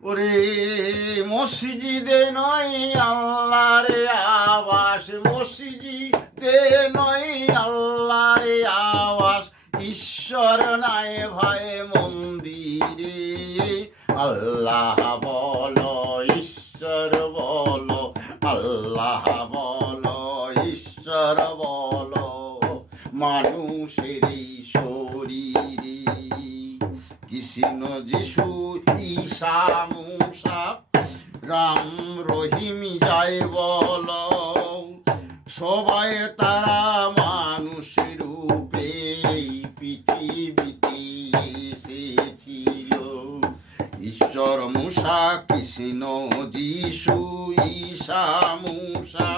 ওরে মসজিদে নয় আল্লাহর আবাস, মসজিদে নয় আল্লাহর আবাস, ঈশ্বর নাই ভাই মন্দিরে। আল্লাহ বলো ঈশ্বর বলো, আল্লাহ বলো ঈশ্বর বলো, মানুষের শরীরে কৃষ্ণ যিশু ঈশা মুসা রাম রহিম যায় বলো, সবাই তারা মানুষ রূপে পৃথিবীতে এসেছিল। ঈশ্বর মুসা কৃষ্ণ যিশু ঈশা মুসা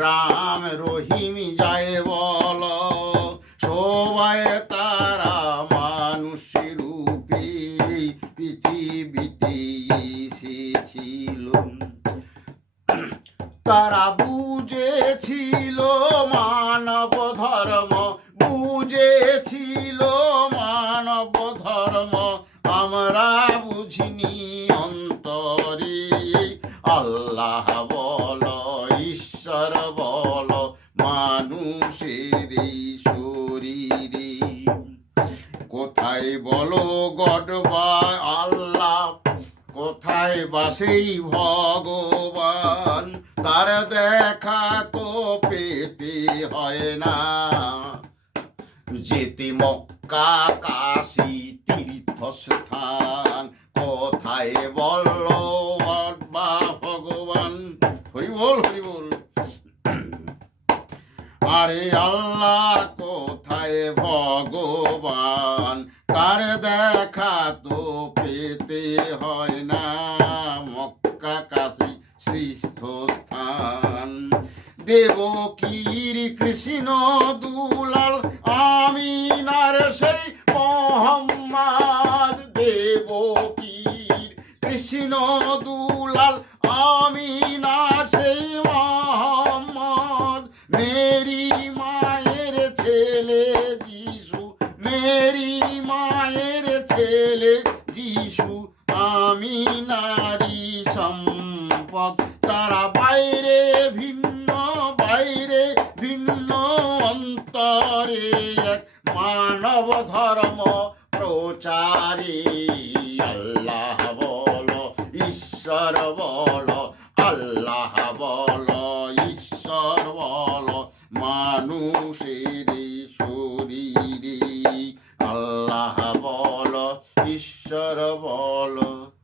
রাম রহিম যায় বলো, সবাই তারা মানুষ রূপে পৃথিবীতে এসেছিল। তারা বুঝেছিল মানব ধর্ম, বুঝেছিল মানব ধর্ম, আমরা বুঝিনি অন্তরে। আল্লাহ বলো ঈশ্বর বলো, মানুষের শরীরে কোথায় বলো গড বা আল্লাহ, কোথায় বাসেই ভগবান, তার দেখা তো পেতে হয় না। যেতে মক্কা কাশী তীর্থস্থান, কোথায় বলো বা ভগবান। হরি বল হরি বল। আরে আল্লাহ কোথায় ভগবান, তার দেখা তো পেতে হয় না। মক্কা কাশী তীর্থস্থান, দেবকীর কৃষ্ণ দুলাল আমিনার সেই মোহাম্মদ, দেবকীর কৃষ্ণ দুলাল আমিনার সেই মোহাম্মদ, মেরি মায়ের ছেলে যিশু, মেরি মায়ের ছেলে যিশু, আমিনারি সম্পদ। তারা বাইরে ভিন্ন, বাইরে ভিন্ন, অন্তরে এক মানব ধর্ম প্রচারে। আল্লাহ বলো ঈশ্বর বলো,